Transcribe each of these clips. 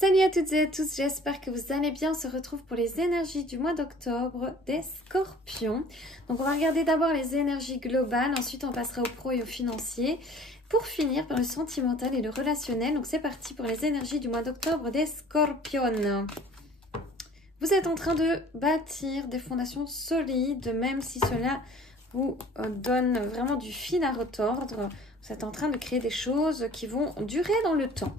Salut à toutes et à tous, j'espère que vous allez bien. On se retrouve pour les énergies du mois d'octobre des Scorpions. Donc on va regarder d'abord les énergies globales, ensuite on passera au pro et au financier, pour finir par le sentimental et le relationnel. Donc c'est parti pour les énergies du mois d'octobre des Scorpions. Vous êtes en train de bâtir des fondations solides, même si cela vous donne vraiment du fil à retordre. Vous êtes en train de créer des choses qui vont durer dans le temps.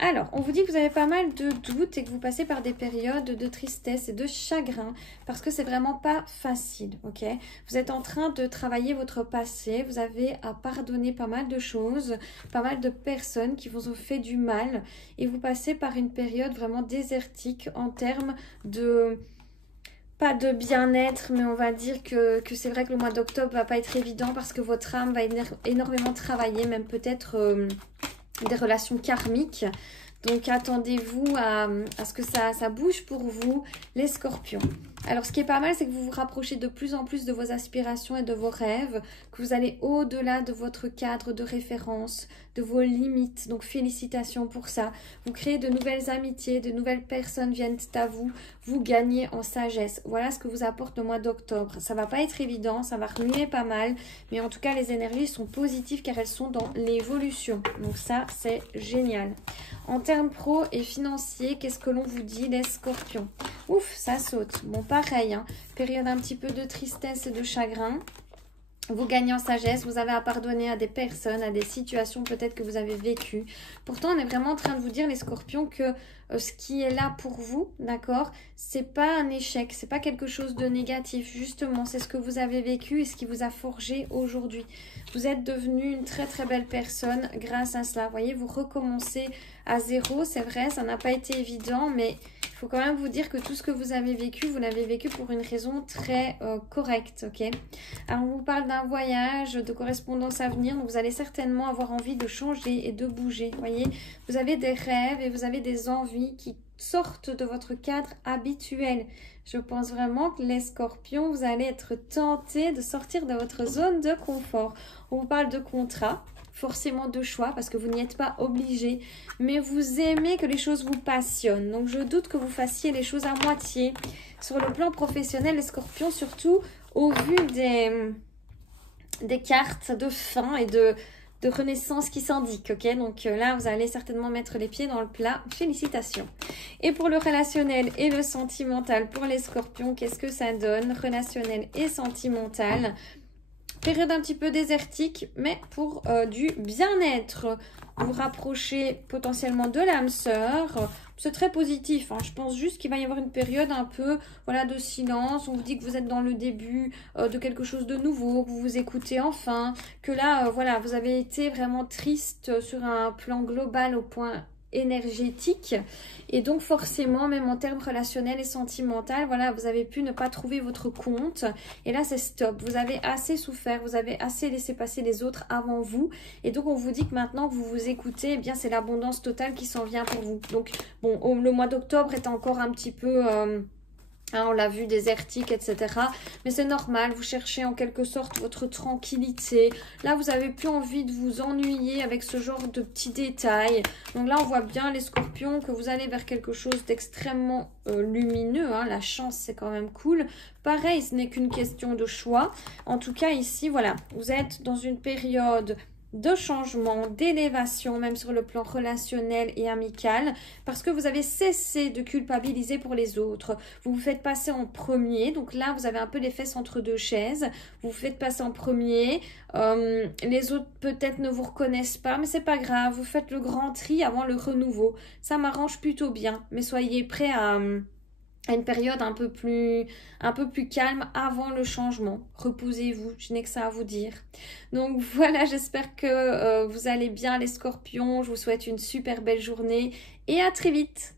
Alors, on vous dit que vous avez pas mal de doutes et que vous passez par des périodes de tristesse et de chagrin parce que c'est vraiment pas facile, ok? Vous êtes en train de travailler votre passé, vous avez à pardonner pas mal de choses, pas mal de personnes qui vous ont fait du mal et vous passez par une période vraiment désertique en termes de... pas de bien-être, mais on va dire que c'est vrai que le mois d'octobre va pas être évident parce que votre âme va énormément travailler, même peut-être des relations karmiques. Donc attendez-vous à ce que ça bouge pour vous, les Scorpions. Alors ce qui est pas mal, c'est que vous vous rapprochez de plus en plus de vos aspirations et de vos rêves, que vous allez au-delà de votre cadre de référence, de vos limites. Donc félicitations pour ça. Vous créez de nouvelles amitiés, de nouvelles personnes viennent à vous, vous gagnez en sagesse. Voilà ce que vous apporte le mois d'octobre. Ça va pas être évident, ça va remuer pas mal, mais en tout cas les énergies sont positives car elles sont dans l'évolution. Donc ça, c'est génial. En termes pro et financiers, qu'est-ce que l'on vous dit, les Scorpions? Ouf, ça saute. Bon, pareil, hein, période un petit peu de tristesse et de chagrin. Vous gagnez en sagesse, vous avez à pardonner à des personnes, à des situations peut-être que vous avez vécues. Pourtant, on est vraiment en train de vous dire, les Scorpions, que ce qui est là pour vous, d'accord, c'est pas un échec, c'est pas quelque chose de négatif. Justement, c'est ce que vous avez vécu et ce qui vous a forgé aujourd'hui. Vous êtes devenu une très très belle personne grâce à cela. Vous voyez, vous recommencez à zéro, c'est vrai, ça n'a pas été évident, mais il faut quand même vous dire que tout ce que vous avez vécu, vous l'avez vécu pour une raison très correcte, ok? Alors, on vous parle d'un voyage, de correspondance à venir, donc vous allez certainement avoir envie de changer et de bouger, vous voyez? Vous avez des rêves et vous avez des envies qui sortent de votre cadre habituel. Je pense vraiment que les Scorpions, vous allez être tentés de sortir de votre zone de confort. On vous parle de contrat, forcément de choix parce que vous n'y êtes pas obligé, mais vous aimez que les choses vous passionnent. Donc je doute que vous fassiez les choses à moitié. Sur le plan professionnel, les Scorpions, surtout au vu des cartes de fin et de renaissance qui s'indiquent, ok? Donc là, vous allez certainement mettre les pieds dans le plat. Félicitations. Et pour le relationnel et le sentimental, pour les Scorpions, qu'est-ce que ça donne? Relationnel et sentimental. Période un petit peu désertique, mais pour du bien-être. Vous rapprochez potentiellement de l'âme sœur. C'est très positif, hein. Je pense juste qu'il va y avoir une période un peu voilà, de silence. On vous dit que vous êtes dans le début de quelque chose de nouveau, que vous vous écoutez enfin. Que là, voilà, vous avez été vraiment triste sur un plan global au point énergétique et donc forcément même en termes relationnels et sentimental, voilà, vous avez pu ne pas trouver votre compte et là c'est stop, vous avez assez souffert, vous avez assez laissé passer les autres avant vous et donc on vous dit que maintenant que vous vous écoutez, eh bien c'est l'abondance totale qui s'en vient pour vous. Donc bon, le mois d'octobre est encore un petit peu on l'a vu, désertique, etc. Mais c'est normal, vous cherchez en quelque sorte votre tranquillité. Là, vous n'avez plus envie de vous ennuyer avec ce genre de petits détails. Donc là, on voit bien, les Scorpions, que vous allez vers quelque chose d'extrêmement lumineux. Hein. La chance, c'est quand même cool. Pareil, ce n'est qu'une question de choix. En tout cas, ici, voilà, vous êtes dans une période de changement, d'élévation, même sur le plan relationnel et amical, parce que vous avez cessé de culpabiliser pour les autres. Vous vous faites passer en premier, donc là, vous avez un peu les fesses entre deux chaises. Vous vous faites passer en premier. Les autres, peut-être, ne vous reconnaissent pas, mais c'est pas grave. Vous faites le grand tri avant le renouveau. Ça m'arrange plutôt bien, mais soyez prêts à une période un peu plus calme avant le changement. Reposez-vous, je n'ai que ça à vous dire. Donc voilà, j'espère que vous allez bien les Scorpions. Je vous souhaite une super belle journée et à très vite.